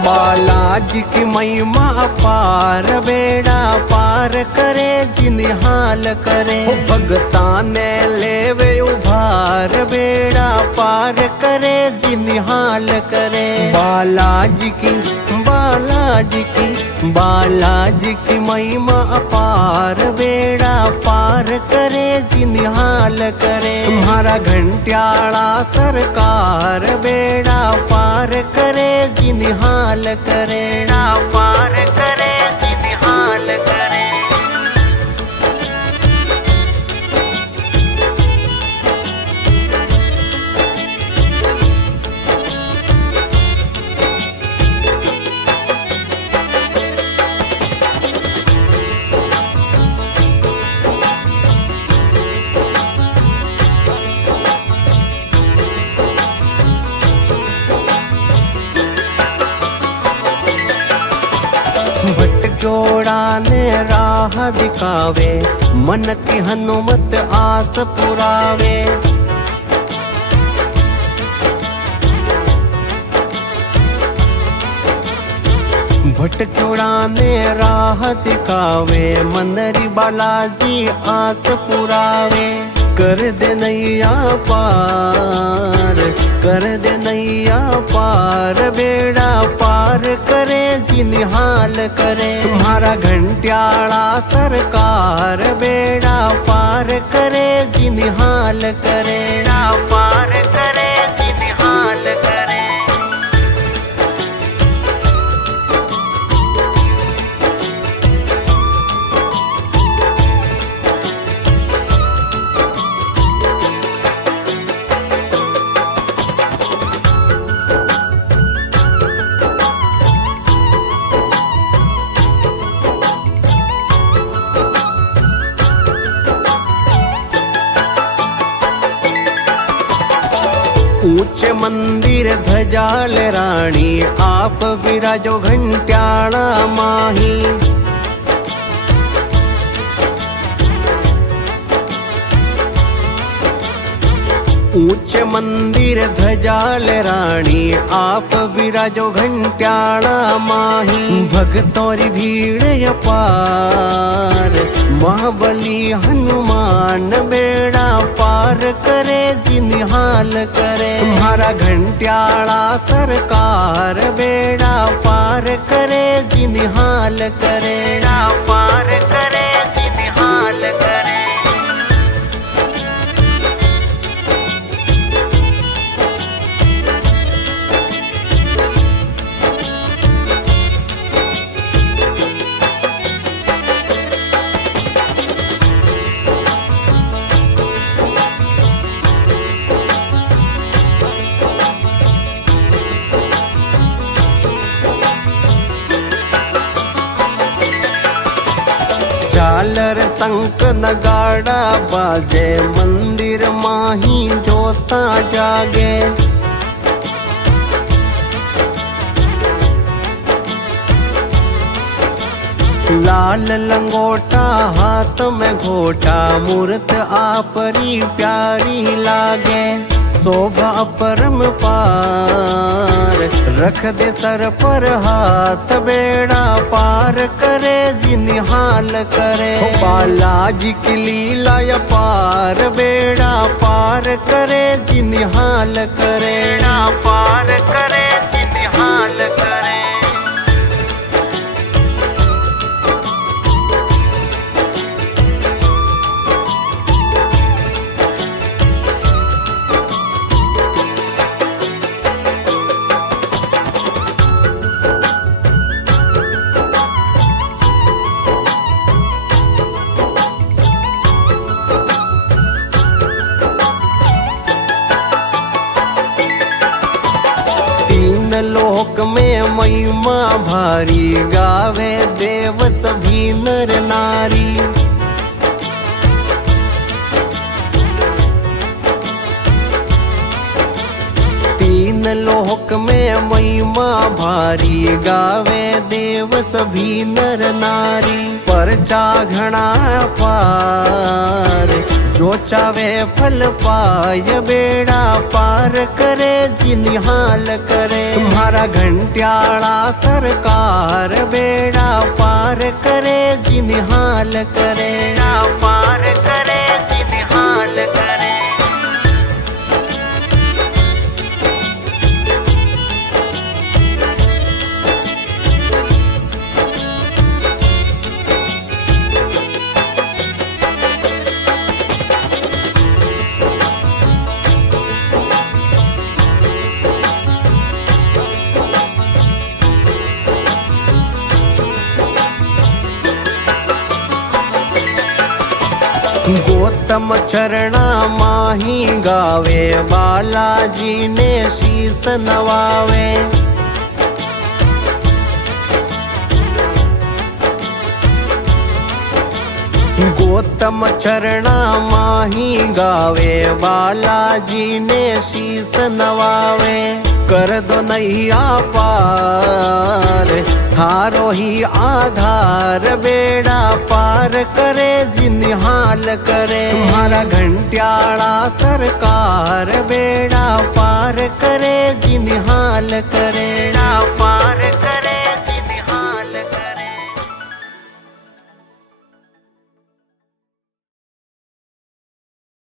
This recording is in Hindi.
बालाजी की महिमा अपार, बेड़ा पार करे जिनिहाल करे। भगता ने लेवे उभार, बेड़ा पार करे जिनिहाल करे। बालाजी की बालाजी की महिमा अपार, बेड़ा पार करे जिनिहाल करे। तुम्हारा घंटियाला सरकार, बेड़ा पार करे जिनिहाल करे। पार करे जिनिहाल करे। भटक्योड़ा ने राह दिखावे, मन की हनुमत आस पुरावे। भटक्योड़ा ने राह दिखावे, मनरी बालाजी आस पुरावे। कर दे नैया पार, कर दे नैया पार, बेड़ा पार करे जिनिहाल करे। तुम्हारा घंटियाला सरकार, बेड़ा पार करे जिनिहाल करे। पार करे जिनिहाल करे। ऊंचे मंदिर ध्वजाल रानी, आप विराजो घंटियाला माही। ऊंचे मंदिर ध्वजाल रानी, आप विराजो घंटियाला माही। भक्तोरी भीड़ अपार, महाबली हनुमान, बेड़ा पार करे जिनिहाल करे। तुम्हारा घंटियाला सरकार, बेड़ा पार करे जिनिहाल करे। पार करे जिनिहाल करे। झालर शंख नगाड़ा बाजे, मंदिर माही जोता जागे। लाल लंगोटा हाथ में घोटा, मूर्त आपरी प्यारी लागे। शोभा अपरंपार, रख दे सर पर हाथ, बेड़ा पार करे जिनिहाल करे। बालाजी की लीला अपार, बेड़ा पार करे जिनिहाल करे। पार करे जिनिहाल करे। तीन लोक में महिमा भारी, गावे देव सभी नर नारी। तीन लोक में महिमा भारी, गावे देव सभी नर नारी। परचा घणा पार, जो चावे फल पाय बेड़ा पार करे जी निहाल करे। तुम्हारा घंटियाला सरकार बेड़ा पार करे जी निहाल करे, पार करे जी निहाल करे। गौतम चरणा माही गावे, बालाजी ने शीस नवावे। गौतम चरणा माही गावे, बालाजी ने शीस नवावे। कर दो नैया पार, थारो ही आधार बेड़ा पार करे जी निहाल करे। तुम्हारा घंटियाला सरकार बेड़ा पार करे जी निहाल करे।